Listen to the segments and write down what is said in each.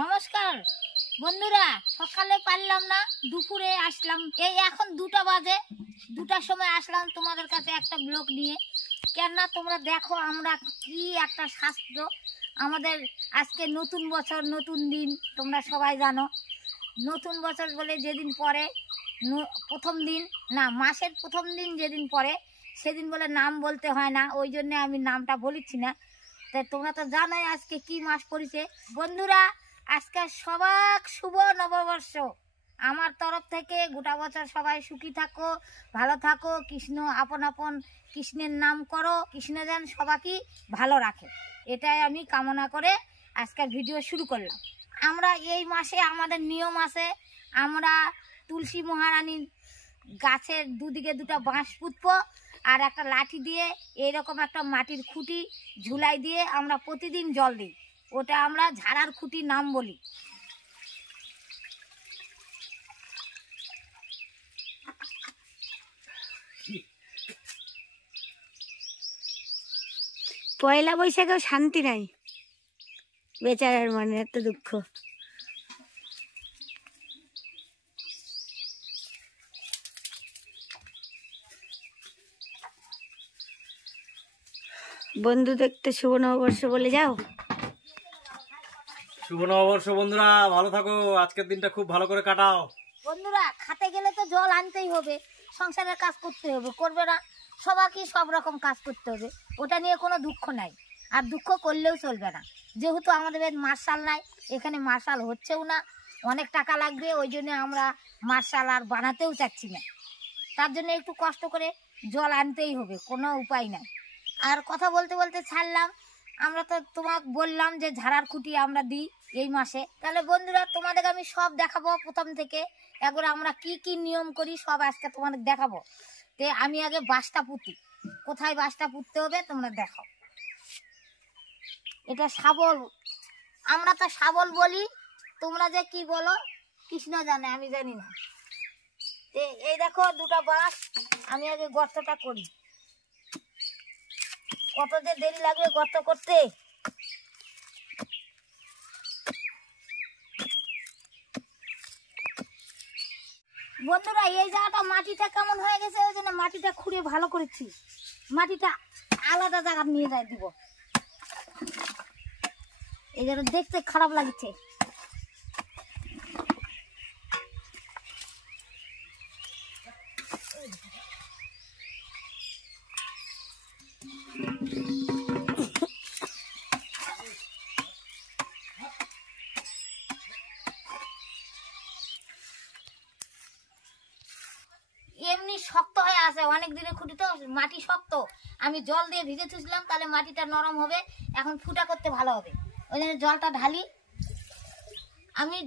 নমস্কার বন্ধুরা, সকালে পারলাম না, দুপুরে আসলাম। এই এখন 2টা বাজে, 2টার সময় আসলাম তোমাদের কাছে একটা ব্লগ নিয়ে। কেননা তোমরা দেখো আমরা কি একটা শাস্ত্র, আমাদের আজকে নতুন বছর, নতুন দিন। তোমরা সবাই জানো নতুন বছর বলে যেদিন পরে প্রথম দিন না, মাসের প্রথম দিন যেদিন পরে সেদিন বলে নাম বলতে হয় না, ওই জন্য আমি নামটা বলিছি না। তো তোমরা তো জানোই আজকে কি মাস পড়েছে। বন্ধুরা, আজকে সবাক শুভ নববর্ষ। আমার তরফ থেকে গোটা বছর সবাই সুখী থাকো, ভালো থাকো, কৃষ্ণ আপন আপন কৃষ্ণের নাম করো, কৃষ্ণ যেন সবাইকে ভালো রাখে, এটাই আমি কামনা করে আজকের ভিডিও শুরু করলাম। আমরা এই মাসে আমাদের নিয়ম আছে, আমরা তুলসী মহারানীর গাছের দুদিকে 2টা বাঁশ পুঁতবো আর একটা লাঠি দিয়ে এইরকম একটা মাটির খুঁটি ঝুলাই দিয়ে আমরা প্রতিদিন জল দিই। ওটা আমরা ঝাড়ার খুঁটি নাম বলি। পয়লা বৈশাখেও শান্তি নাই, বেচারার মনে এত দুঃখ। বন্ধু দেখতে শুভ নববর্ষ বলে যাও। শুভ নববর্ষ বন্ধুরা, ভালো থাকো, আজকের দিনটা খুব ভালো করে কাটাও। বন্ধুরা, খাতে গেলে তো জল আনতেই হবে, সংসারের কাজ করতে হবে, করবে না? সবাইকে সব রকম কাজ করতে হবে, ওটা নিয়ে কোনো দুঃখ নাই। আর দুঃখ করলেও চলবে না, যেহেতু আমাদের মার্শাল নাই, এখানে মার্শাল হচ্ছেও না, অনেক টাকা লাগবে, ওই জন্য আমরা মার্শাল আর বানাতেও চাচ্ছি না। তার জন্য একটু কষ্ট করে জল আনতেই হবে, কোনো উপায় নাই। আর কথা বলতে বলতে ছাড়লাম, আমরা তো তোমাকে বললাম যে ঝাড়ার খুঁটি আমরা দিই এই মাসে। তাহলে বন্ধুরা, তোমাদের আমি সব দেখাবো প্রথম থেকে, একবার আমরা কি কি নিয়ম করি সব আজকে তোমাদের দেখাবো। তে আমি আগে বাঁশটা পুঁতি, কোথায় বাঁশটা পুঁততে হবে তোমরা দেখো। এটা শাবল, আমরা তো শাবল বলি, তোমরা যে কি বলো কৃষ্ণ জানে, আমি জানি না। এই দেখো 2টা বাঁশ, আমি আগে গর্তটা করি। কত যে দেরি লাগবে গর্ত করতে। বন্ধুরা, এই জায়গাটা মাটিটা কেমন হয়ে গেছে, ওই জন্য মাটিটা খুঁড়ে ভালো করেছি, মাটিটা আলাদা জায়গা নিয়ে যাই দিব। এই জায়গা দেখতে খারাপ লাগছে। এমনি শক্ত হয়ে আছে, অনেক দিনের খুঁটি তো, মাটি শক্ত। আমি জল দিয়ে ভিজে থুছিলাম, তাহলে মাটিটা নরম হবে, এখন ফুটা করতে ভালো হবে, ওই জন্য জলটা ঢালি। আমি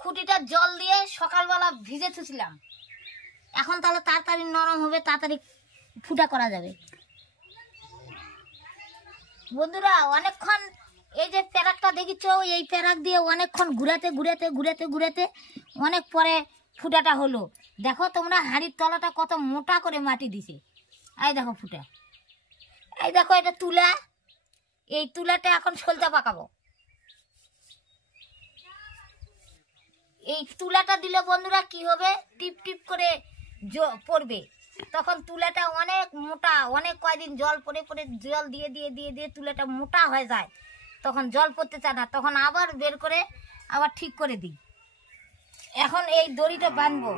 খুঁটিটা জল দিয়ে সকালবেলা ভিজে থুছিলাম, এখন তাহলে তাড়াতাড়ি নরম হবে, তাড়াতাড়ি ফুটা করা যাবে। বন্ধুরা, অনেকক্ষণ এই যে প্যারাকটা দেখিচ্ছ, এই প্যারাক দিয়ে অনেকক্ষণ ঘুরাতে ঘুরাতে ঘুরাতে ঘুরাতে অনেক পরে ফুটাটা হলো। দেখো তোমরা, হাঁড়ির তলাটা কত মোটা করে মাটি দিছে। এই দেখো ফুটা, এই দেখো এটা তুলা, এই তুলাটা এখন সলতে পাকাবো। এই তুলাটা দিলে বন্ধুরা কি হবে, টিপ টিপ করে পড়বে, তখন তুলাটা অনেক মোটা, অনেক কয়দিন জল পড়ে পড়ে জল দিয়ে দিয়ে দিয়ে দিয়ে তুলাটা মোটা হয়ে যায়, তখন জল পড়তে চায় না, তখন আবার বের করে আবার ঠিক করে দিই। এখন এই দড়িটা বাঁধবো।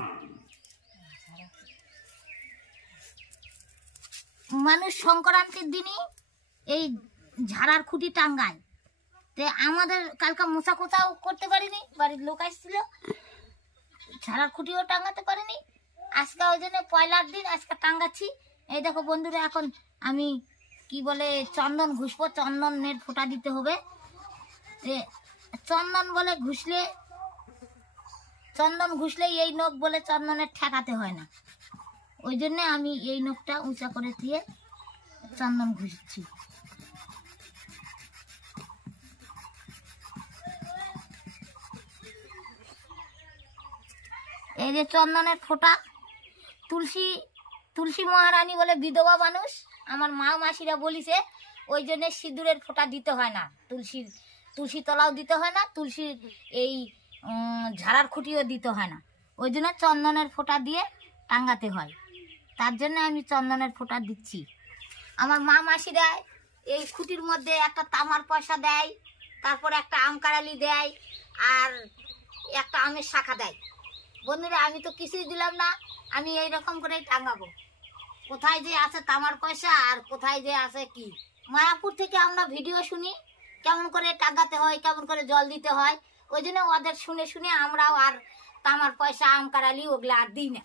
মানুষ সংক্রান্তির দিনই এই ঝাড়ার খুঁটি টাঙ্গায়। তো আমাদের কালকে মোছা কোথাও করতে পারিনি, বাড়ির লোক আসছিল, ঝাড়ার খুঁটিও টাঙ্গাতে পারিনি। আজকে ওই জন্য পয়লার দিন আজকে টাঙ্গাচ্ছি। এই দেখো বন্ধুরা, এখন আমি কি বলে চন্দন ঘুষবো, চন্দনের ফোঁটা দিতে হবে। চন্দন বলে ঘুষলে, চন্দন ঘুষলে এই নখ বলে চন্দনের ঠেকাতে হয় না, ওই জন্য আমি এই নখটা উঁচা করে দিয়ে চন্দন ঘুষছি। এই যে চন্দনের ফোঁটা, তুলসী মহারানী বলে বিধবা মানুষ, আমার মা মাসিরা বলিছে, ওই জন্য সিঁদুরের ফোঁটা দিতে হয় না তুলসীর তুলসী তলাও দিতে হয় না, তুলসীর এই ঝাড়ার খুঁটিও দিতে হয় না। ওই জন্য চন্দনের ফোঁটা দিয়ে টাঙ্গাতে হয়। তার জন্য আমি চন্দনের ফোঁটা দিচ্ছি। আমার মা মাসিরা এই খুঁটির মধ্যে একটা তামার পয়সা দেয়, তারপর একটা আম কাড়ালি দেয়, আর একটা আমের শাখা দেয়। বন্ধুরা, আমি তো কিছুই দিলাম না, আমি এইরকম করেই টাঙ্গাবো। কোথায় যে আছে তামার পয়সা আর কোথায় যে আছে কি। মায়াপুর থেকে আমরা ভিডিও শুনি কেমন করে টাঙ্গাতে হয়, কেমন করে জল দিতে হয়। ওই জন্য ওদের শুনে শুনে আমরাও আর তামার পয়সা আম কাড়ালি ওগুলো আর দিই না।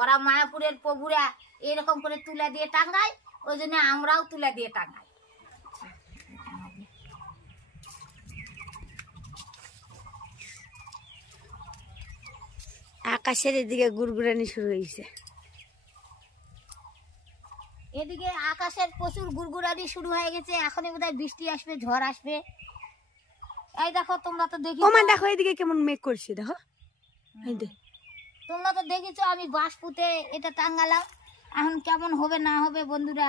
ওরা মায়াপুরের প্রভুরা এরকম করে তুলে দিয়ে টাঙ্গায়, ওই জন্য আমরাও তুলে দিয়ে টাঙ্গাই। আকাশের এদিকে গুড়গুড়ানি শুরু হয়েছে। এদিকে আকাশের প্রচুর গুড়গুড়ানি শুরু হয়ে গেছে। এখনই বোধহয় বৃষ্টি আসবে, ঝড় আসবে। এই দেখো, তোমরা তো দেখি, ওমা দেখো এদিকে কেমন মেঘ করছে, দেখো এই দেখ। তোমরা তো দেখেছো আমি বাঁশ পুঁতে এটা টাঙ্গালাম। এখন কেমন হবে না হবে বন্ধুরা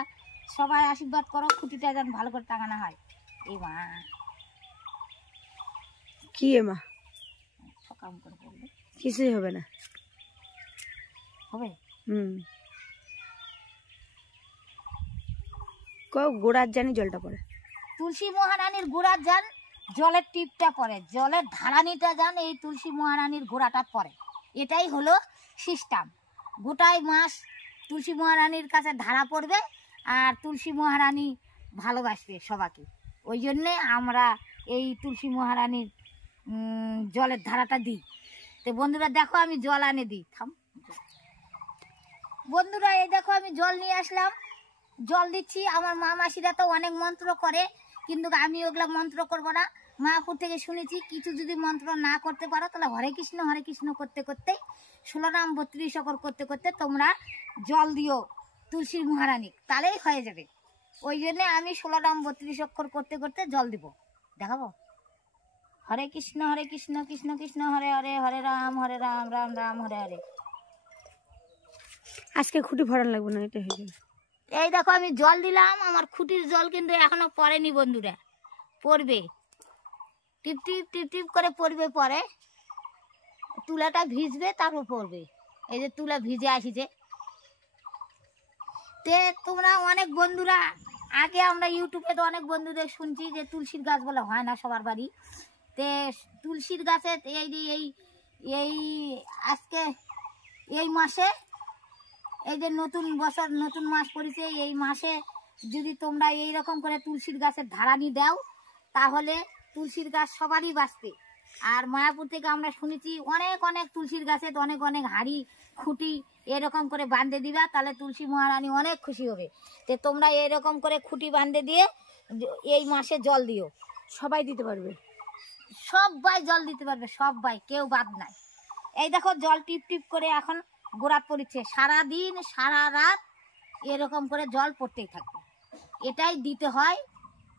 সবাই আশীর্বাদ করো, খুঁটিটা যেন ভালো করে টাঙানো হয়। এই মা কি মা সকাম করে বলবে কিছুই হবে না, হবে। গোড়ার জানি জলটা পড়ে, তুলসী মহারানীর গোড়ার যান জলের টিপটা পড়ে, জলের ধারানিটা যান এই তুলসী মহারানীর গোড়াটা পড়ে। এটাই হলো সিস্টেম। গোটাই মাস তুলসী মহারানীর কাছে ধারা পড়বে আর তুলসী মহারানী ভালোবাসবে সবাইকে। ওই জন্যে আমরা এই তুলসী মহারানীর জলের ধারাটা দিই। তো বন্ধুরা দেখো, আমি জল আনে দিই। থাম বন্ধুরা, এই দেখো আমি জল নিয়ে আসলাম, জল দিচ্ছি। আমার মা মাসিরা তো অনেক মন্ত্র করে, কিন্তু আমি ওগুলা মন্ত্র করব না। মায়াপুর থেকে শুনেছি কিছু যদি মন্ত্র না করতে পারো তাহলে হরে কৃষ্ণ করতে করতে 16 নাম 32 অক্ষর করতে করতে তোমরা জল দিও তুলসীর মহারানী, তাহলেই হয়ে যাবে। ওই জন্যে আমি 16 নাম 32 অক্ষর করতে করতে জল দিব। দেখাবো? হরে কৃষ্ণ কৃষ্ণ কৃষ্ণ হরে হরে, হরে রাম রাম রাম হরে হরে। আজকে খুঁটি ভরান লাগবে না, এটা হয়ে যাবে। এই দেখো আমি জল দিলাম, আমার খুঁটির জল কিন্তু এখনো পড়েনি বন্ধুরা, পড়বে। টিপ টিপ টিপ টিপ করে পড়বে, পরে তুলাটা ভিজবে তারপর পড়বে। এই যে তুলা ভিজে আসিছে। তে তোমরা অনেক বন্ধুরা, আগে আমরা ইউটিউবে তো অনেক বন্ধুদের শুনছি যে তুলসীর গাছ বলে হয় না সবার বাড়ি। তে তুলসীর গাছে এই এই আজকে এই মাসে, এই যে নতুন বছর নতুন মাস পড়েছে, এই মাসে যদি তোমরা এই রকম করে তুলসীর গাছের ধারানি দাও তাহলে তুলসীর গাছ সবারই বাঁচবে। আর মায়াপুর থেকে আমরা শুনেছি অনেক অনেক তুলসীর গাছে অনেক অনেক হাড়ি খুঁটি এরকম করে বাঁধে দিবা, তাহলে তুলসী মহারানী অনেক খুশি হবে। তো তোমরা এরকম করে খুঁটি বাঁধে দিয়ে এই মাসে জল দিও। সবাই দিতে পারবে, সবাই জল দিতে পারবে, সবাই, কেউ বাদ নাই। এই দেখো জল টিপ টিপ করে এখন গোড়াত পড়ছে, সারাদিন সারা রাত এরকম করে জল পড়তেই থাকবে। এটাই দিতে হয়।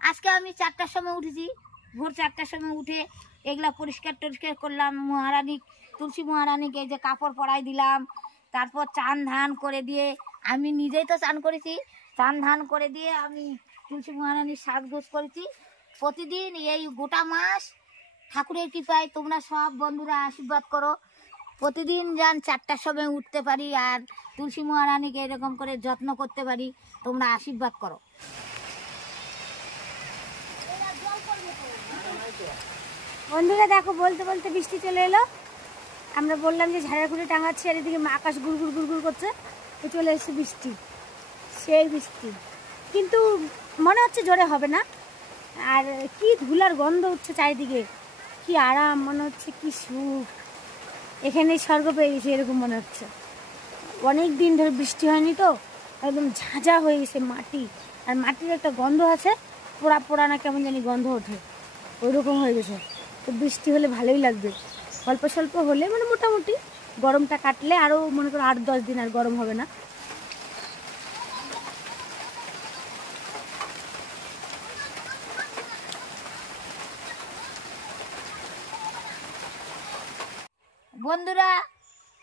আজকে আমি 4টার সময় উঠেছি, ভোর 4টার সময় উঠে এগুলা পরিষ্কার টরিষ্কার করলাম। মহারানী তুলসী মহারানীকে এই যে কাপড় পরাই দিলাম, তারপর চান ধান করে দিয়ে, আমি নিজেই তো চান করেছি, চান ধান করে দিয়ে আমি তুলসী মহারানীর সাজগোজ করেছি। প্রতিদিন এই গোটা মাস ঠাকুরের কৃপায় তোমরা সব বন্ধুরা আশীর্বাদ করো, প্রতিদিন যেন 4টার সময় উঠতে পারি আর তুলসী মহারানীকে এরকম করে যত্ন করতে পারি। তোমরা আশীর্বাদ করো। বন্ধুরা দেখো, বলতে বলতে বৃষ্টি চলে এলো। আমরা বললাম যে ঝাড়ের খুঁটি টাঙাচ্ছি, আর এদিকে আকাশ গুড়গুড় গুড়গুড় করছে, তো চলে এসেছে বৃষ্টি, সেই বৃষ্টি। কিন্তু মনে হচ্ছে জোরে হবে না। আর কি ধুলার গন্ধ উঠছে চারিদিকে, কি আরাম মনে হচ্ছে, কি সুখ। এখানে স্বর্গ পেয়ে গেছে এরকম মনে হচ্ছে। অনেক দিন ধরে বৃষ্টি হয়নি তো, একদম ঝাঁঝা হয়ে গেছে মাটি, আর মাটির একটা গন্ধ আছে, পোড়া পোড়া না কেমন জানি গন্ধ ওঠে, ওইরকম হয়ে গেছে। তো বৃষ্টি হলে ভালোই লাগবে, অল্প স্বল্প হলে মানে মোটামুটি গরমটা কাটলে আরও মনে করো 8-10 দিন আর গরম হবে না। বন্ধুরা,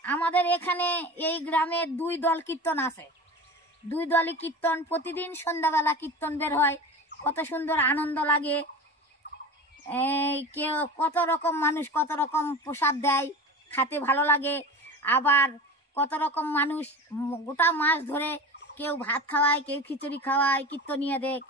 আমাদের এখানে এই গ্রামে 2 দল কীর্তন আছে। 2 দলই কীর্তন, প্রতিদিন সন্ধ্যাবেলা কীর্তন বের হয়, কত সুন্দর আনন্দ লাগে। কেউ কত রকম মানুষ কত রকম প্রসাদ দেয়, খেতে ভালো লাগে। আবার কত রকম মানুষ গোটা মাস ধরে কেউ ভাত খাওয়ায়, কেউ খিচুড়ি খাওয়ায় কীর্তনীয়দের,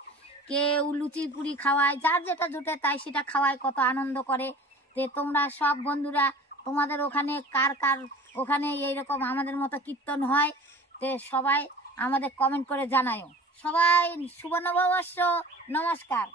কেউ লুচি পুরি খাওয়ায়, যার যেটা জুটে তাই সেটা খাওয়ায়, কত আনন্দ করে। তো তোমরা সব বন্ধুরা তোমাদের ওখানে কার কার ওখানে এইরকম আমাদের মতো কীর্তন হয়, তো সবাই আমাদের কমেন্ট করে জানায়ও। সবাই শুভ নববর্ষ, নমস্কার।